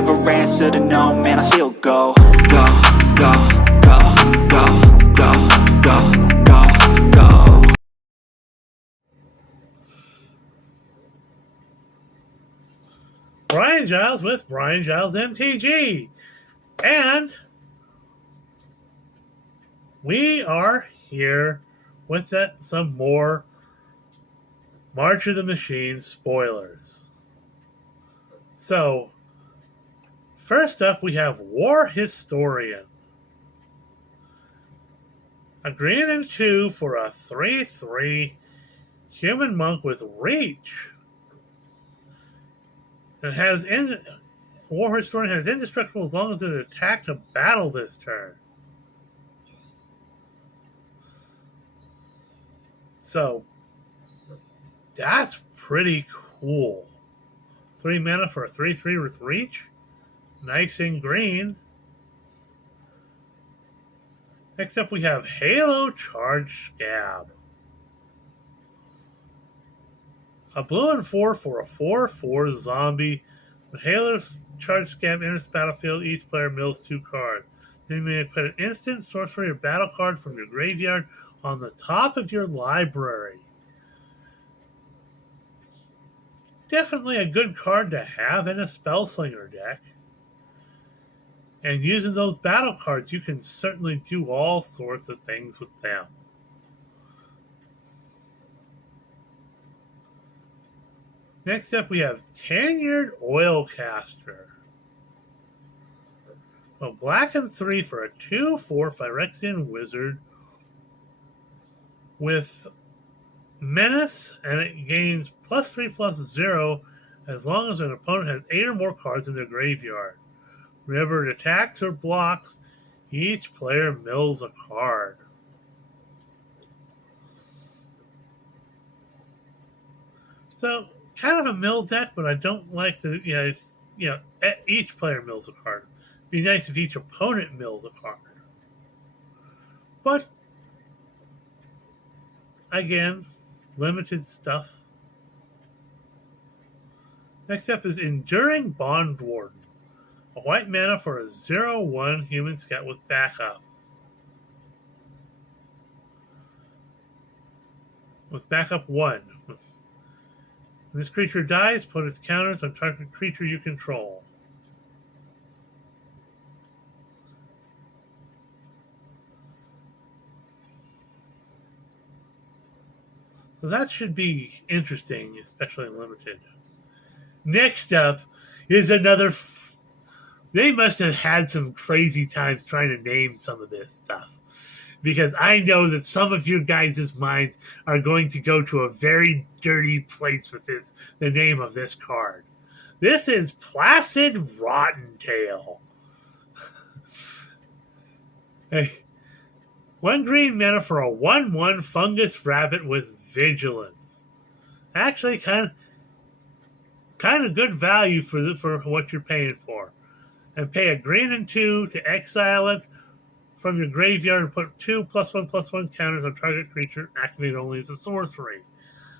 never answer to no, man, I still go. Go, go, go, go, go, go, go, go. Brian Giles with Brian Giles MTG. And we are here with some more March of the Machines spoilers. So, first up we have War Historian. A green and 2 for a 3/3 human monk with reach. It has War Historian has indestructible as long as it attacked a battle this turn. So that's pretty cool. 3 mana for a 3/3 with reach. Nice in green. Next up we have Halo Charge Scab. A blue and 4 for a 4/4 zombie. When Halo Charge Scab enters the battlefield, each player mills 2 cards. Then you may put an instant sorcery or battle card from your graveyard on the top of your library. Definitely a good card to have in a Spellslinger deck. And using those battle cards, you can certainly do all sorts of things with them. Next up, we have Tenured Oilcaster. A black and 3 for a 2/4 Phyrexian Wizard with Menace, and it gains +3/+0 as long as an opponent has 8 or more cards in their graveyard. Whenever it attacks or blocks, each player mills a card. So, kind of a mill deck, but I don't like to, each player mills a card. It'd be nice if each opponent mills a card. But, again, limited stuff. Next up is Enduring Bond Warden. A white mana for a 0/1 human scout with backup. With backup 1. When this creature dies, put its counters on target creature you control. So that should be interesting, especially limited. Next up is another... They must have had some crazy times trying to name some of this stuff. Because I know that some of you guys' minds are going to go to a very dirty place with the name of this card. This is Placid Rottentail. Hey, 1 green mana for a 1/1 fungus rabbit with vigilance. Actually, kind of good value for what you're paying for. And pay a green and 2 to exile it from your graveyard and put 2 +1/+1 counters on target creature, activate only as a sorcery.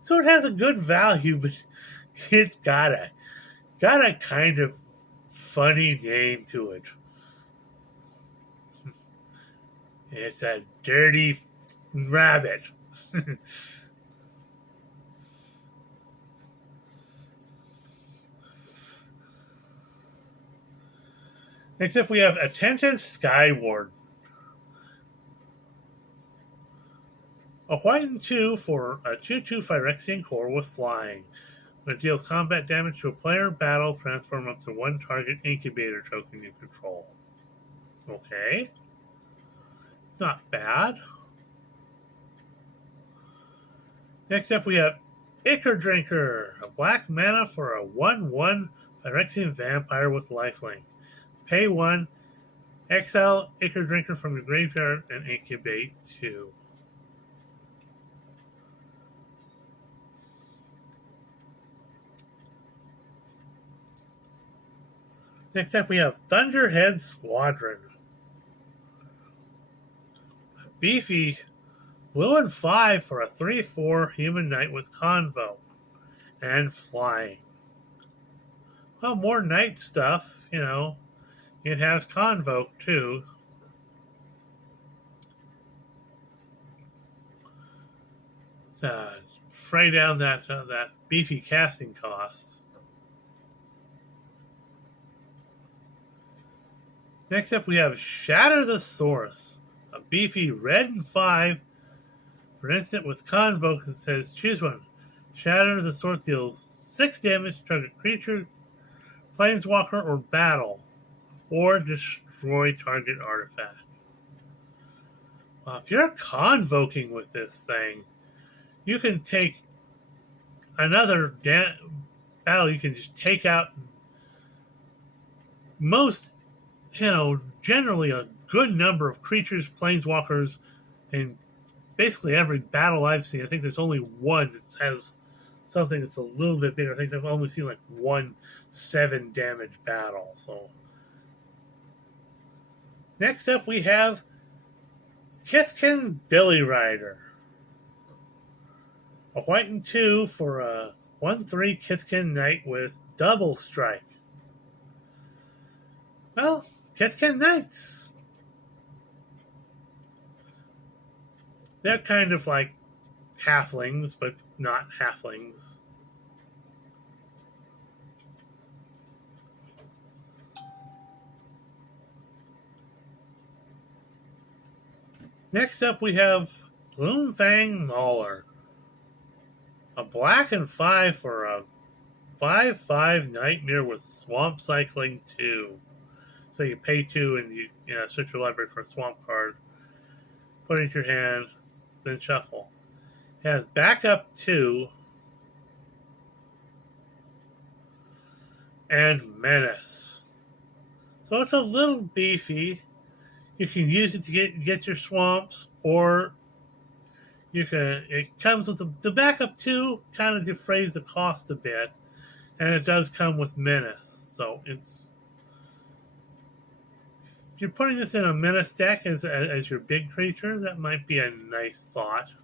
So it has a good value, but it's got a kind of funny name to it. It's a dirty rabbit. Next up, we have Attentive Skyward. A white and 2 for a 2/2 Phyrexian Core with flying. When it deals combat damage to a player in battle, transform up to 1 target incubator token you control. Okay. Not bad. Next up, we have Ichor Drinker. A black mana for a 1/1 Phyrexian Vampire with lifelink. Pay 1, exile Ichor Drinker from your graveyard, and incubate 2. Next up, we have Thunderhead Squadron. A beefy blue and 5 for a 3/4 human knight with convo and flying. well, more night stuff, you know. It has Convoke too. Fray down that beefy casting cost. Next up, we have Shatter the Source, a beefy red and 5 for instant with Convoke that says choose one. Shatter the Source deals 6 damage to target creature, planeswalker, or battle, or destroy target artifact. Well, if you're convoking with this thing, you can take another battle. You can just take out most, generally a good number of creatures, planeswalkers, and basically every battle I've seen. I think there's only one that has something that's a little bit bigger. I think I've only seen like 1 7 damage battle. So next up we have Kithkin Billy Rider. A white and 2 for a 1/3 Kithkin Knight with double strike. Well, Kithkin Knights. They're kind of like halflings, but not halflings. Next up we have Gloomfang Mauler. A black and 5 for a 5/5 Nightmare with Swamp Cycling 2. So you pay 2 and you search your library for a swamp card, put it in your hand, then shuffle. It has backup 2 and Menace. So it's a little beefy. You can use it to get your swamps, or it comes with the backup 2 kind of defrays the cost a bit, and it does come with Menace. So if you're putting this in a Menace deck as your big creature, that might be a nice thought.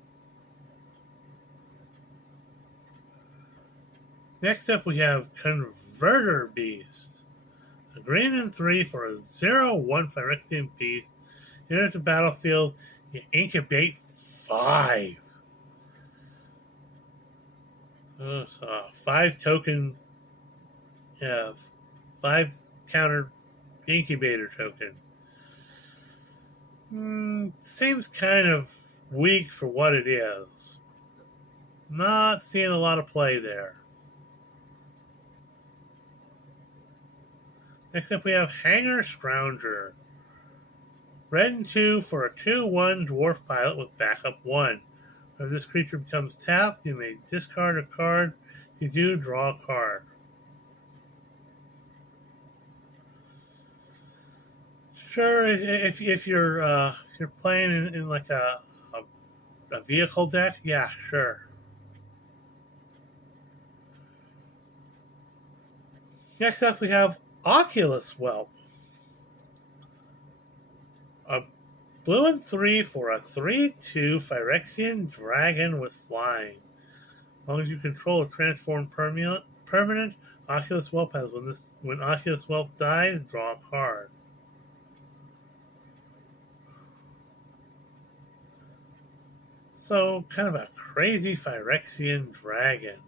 Next up we have Converter Beast. A green and 3 for a 0/1 Phyrexian Beast. Enters the battlefield, you incubate 5. So 5 token, 5 counter incubator token. Seems kind of weak for what it is. Not seeing a lot of play there. Next up we have Hanger Scrounger. Red and 2 for a 2/1 dwarf pilot with backup 1. If this creature becomes tapped, you may discard a card. If you do, draw a card. Sure, if you're playing in like a vehicle deck, yeah, sure. Next up, we have Oculus Whelp. A blue and 3 for a 3/2 Phyrexian Dragon with flying. As long as you control a transformed permanent, Oculus Whelp has when Oculus Whelp dies, draw a card. So, kind of a crazy Phyrexian Dragon.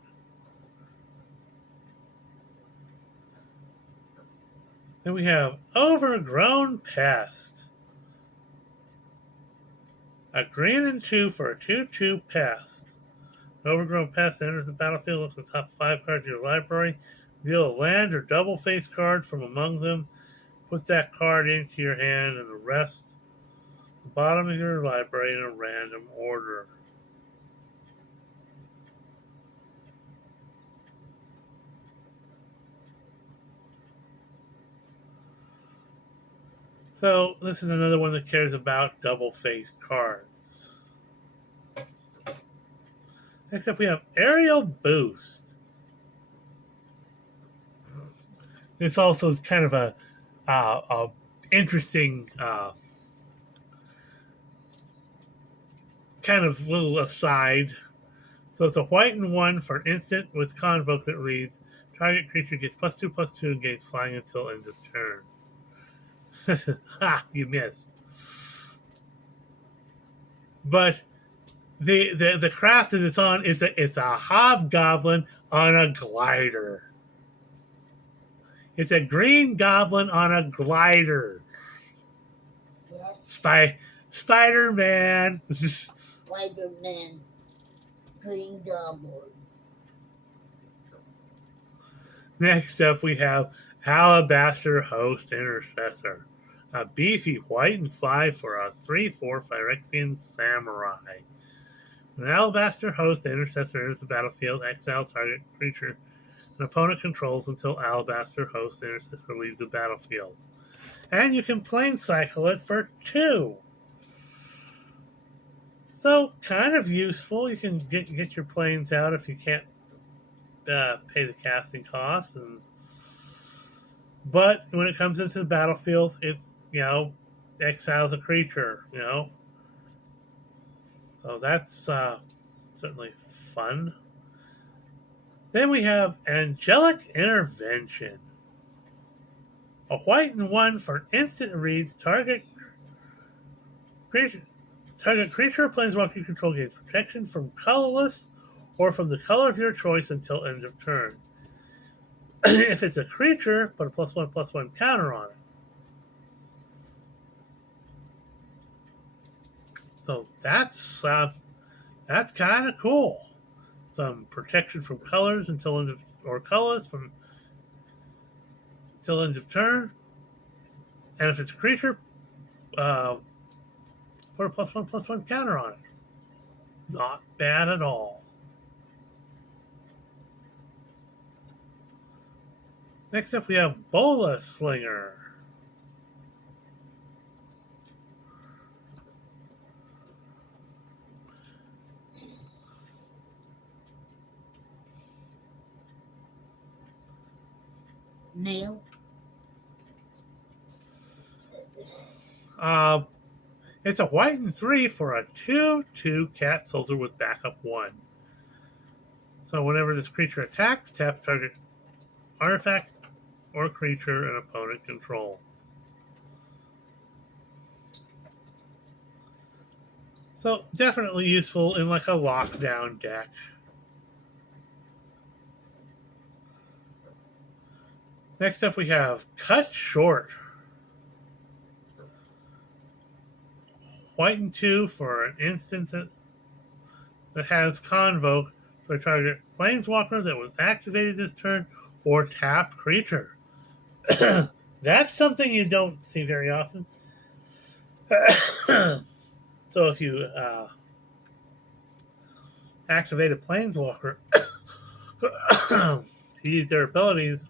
Then we have Overgrown Pest. A green and 2 for a 2/2 Pest. Overgrown Pest enters the battlefield with the top 5 cards of your library. Deal a land or double face card from among them. Put that card into your hand and the rest the bottom of your library in a random order. So this is another one that cares about double-faced cards. Next up we have Aerial Boost. This also is kind of a interesting kind of little aside. So it's a white and 1 for instant with Convoke that reads, Target creature gets +2/+2 and gains flying until end of turn. Ha! You missed. But the craft that it's on is it's a hobgoblin on a glider. It's a green goblin on a glider. Spider-Man. Spider-Man. Green Goblin. Next up, we have Alabaster Host Intercessor. A beefy white and 5 for a 3/4 Phyrexian Samurai. When an Alabaster Host Intercessor enters the battlefield, exile target creature an opponent controls until Alabaster Host Intercessor leaves the battlefield. And you can plane cycle it for 2. So, kind of useful. You can get your planes out if you can't pay the casting costs. But when it comes into the battlefield, it's, exiles a creature, So that's certainly fun. Then we have Angelic Intervention. A white and 1 for an instant reads target creature or planeswalker you control gains protection from colorless or from the color of your choice until end of turn. If it's a creature, put a +1/+1 counter on it. So that's kind of cool. Some protection from colors until end of colors from until end of turn. And if it's a creature, put a +1/+1 counter on it. Not bad at all. Next up, we have Bola Slinger. Neil? It's a white and 3 for a 2/2 Cat Soldier with backup 1. So whenever this creature attacks, tap target artifact or creature an opponent controls. So definitely useful in like a lockdown deck. Next up we have Cut Short. White and 2 for an instant that has Convoke for a target planeswalker that was activated this turn or tapped creature. That's something you don't see very often. So if you activate a planeswalker to use their abilities,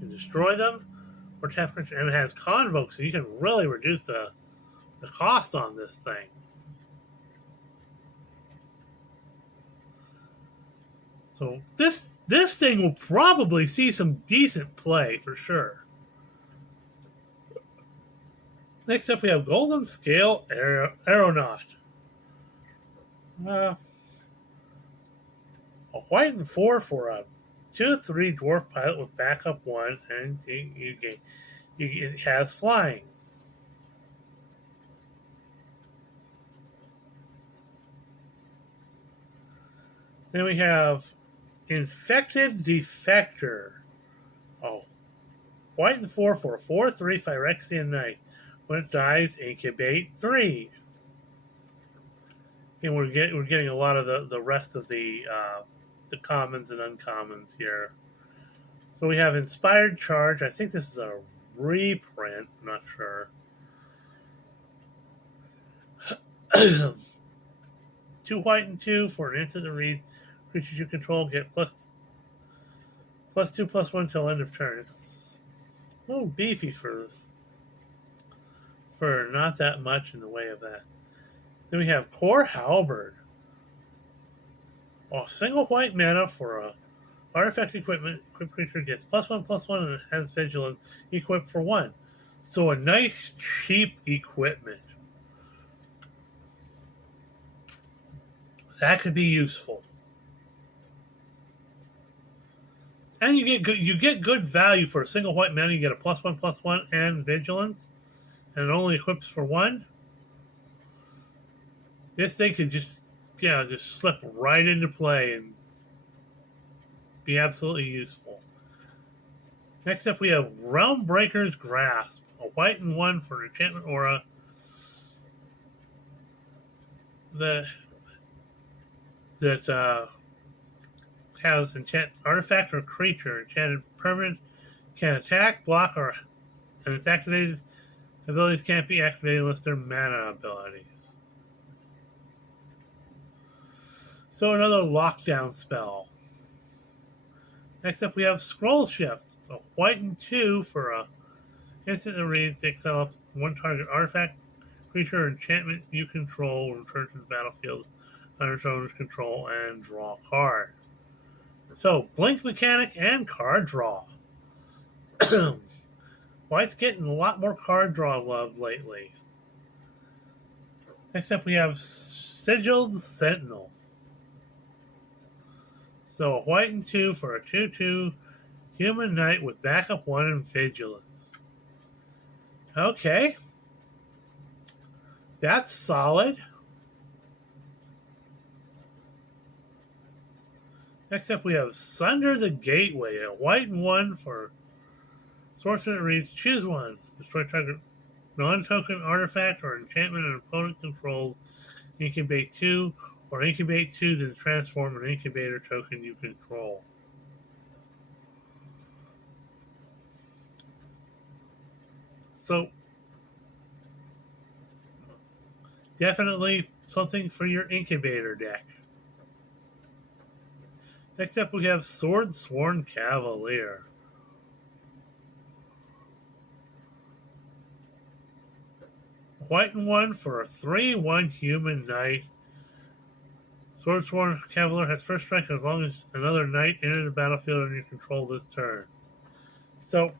you destroy them or tap creature, and it has Convoke, so you can really reduce the cost on this thing. So this thing will probably see some decent play for sure. Next up, we have Golden Scale Aeronaut. A white and 4 for a 2/3 dwarf pilot with backup 1, and it has flying. Then we have Infected Defector. Oh, white and 4 for a 4/3 Phyrexian Knight. When it dies, incubate 3. And we're getting a lot of the rest of the commons and uncommons here. So we have Inspired Charge. I think this is a reprint. I'm not sure. 2 white and 2 for an instant that reads creatures you control get +2/+1 till end of turn. It's a little beefy for not that much in the way of that. Then we have Core Halberd. A single white mana for a artifact equipment. Equipped creature gets +1/+1 and it has vigilance equipped for 1. So a nice cheap equipment. That could be useful. And you get good value for a single white mana. You get a +1/+1 and vigilance, and it only equips for one. This thing could just slip right into play and be absolutely useful. Next up, we have Realmbreaker's Grasp, a white and 1 for enchantment aura. That has enchant artifact or creature, enchanted permanent, can attack, block, and its activated abilities can't be activated unless they're mana abilities. So another lockdown spell. Next up we have Scroll Shift, a white and 2 for a instant that reads, exile up one target artifact, creature, or enchantment you control, return to the battlefield under its owner's control, and draw a card. So, blink mechanic and card draw. White's getting a lot more card draw love lately. Next up we have Sigiled Sentinel. So, a white and 2 for a 2/2 human knight with backup 1 and vigilance. Okay. That's solid. Next up, we have Sunder the Gateway, a white and 1 for sorcerer that reads, choose one. Destroy target non-token artifact or enchantment an opponent controls. Incubate 2, or incubate 2, then transform an incubator token you control. So, definitely something for your incubator deck. Next up, we have Swordsworn Cavalier. White and 1 for a 3/1 human knight. Swordsworn Cavalier has first strike as long as another knight enters the battlefield under your control this turn. So,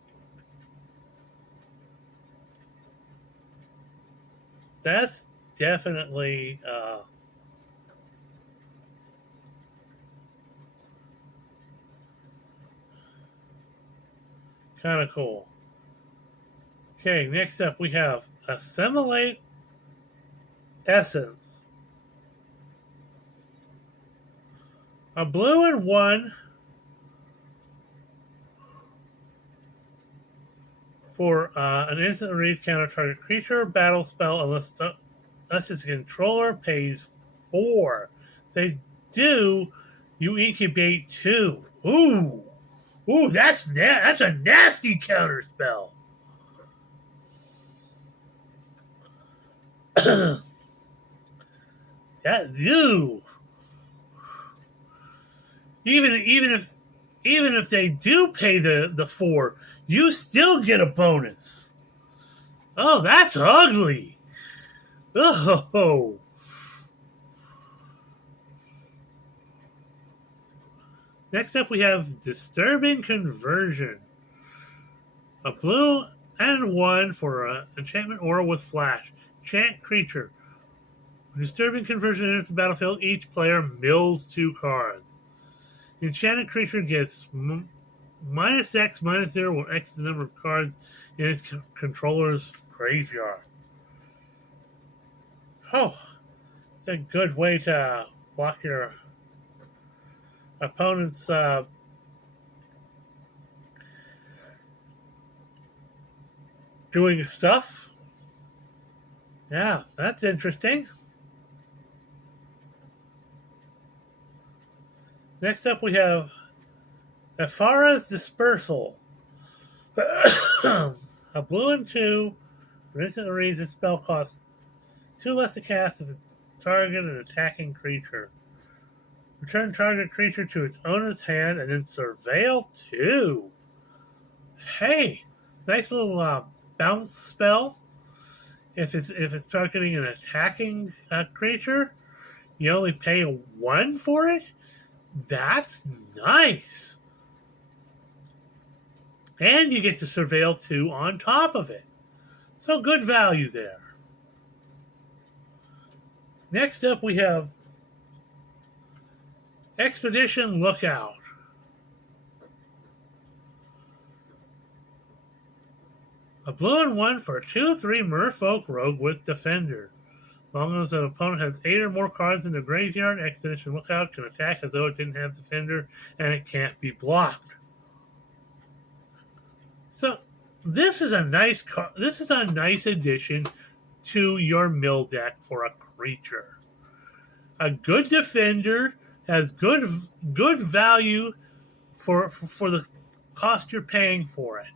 that's definitely kind of cool. Okay, next up we have Assimilate Essence. A blue and 1 for an instant reads counter target creature or battle spell unless its controller pays 4. If they do, you incubate 2. Ooh, that's a nasty counter spell. Even if they do pay the 4, you still get a bonus. Oh, that's ugly. Oh. Next up, we have Disturbing Conversion. A blue and 1 for an enchantment aura with flash. Enchant creature. When Disturbing Conversion enters the battlefield, each player mills 2 cards. The enchanted creature gets -X, -0, or X the number of cards in its controller's graveyard. Oh, it's a good way to block your opponent's doing stuff. Yeah, that's interesting. Next up, we have Ephara's Dispersal. A blue and 2 for instant reads its spell costs 2 less to cast if it target an attacking creature. Return target creature to its owner's hand and then surveil 2. Hey, nice little bounce spell. If it's targeting an attacking creature, you only pay 1 for it. That's nice. And you get to surveil 2 on top of it. So good value there. Next up we have Expedition Lookout. A blue and 1 for a 2/3 Merfolk Rogue with Defender. As long as an opponent has 8 or more cards in the graveyard, Expedition Lookout can attack as though it didn't have Defender, and it can't be blocked. So this is a nice addition to your mill deck for a creature. A good Defender has good value for the cost you're paying for it.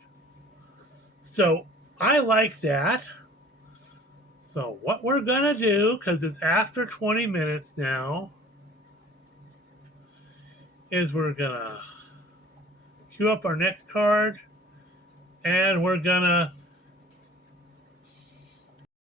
So I like that. So what we're going to do, because it's after 20 minutes now, is we're going to queue up our next card, and we're going to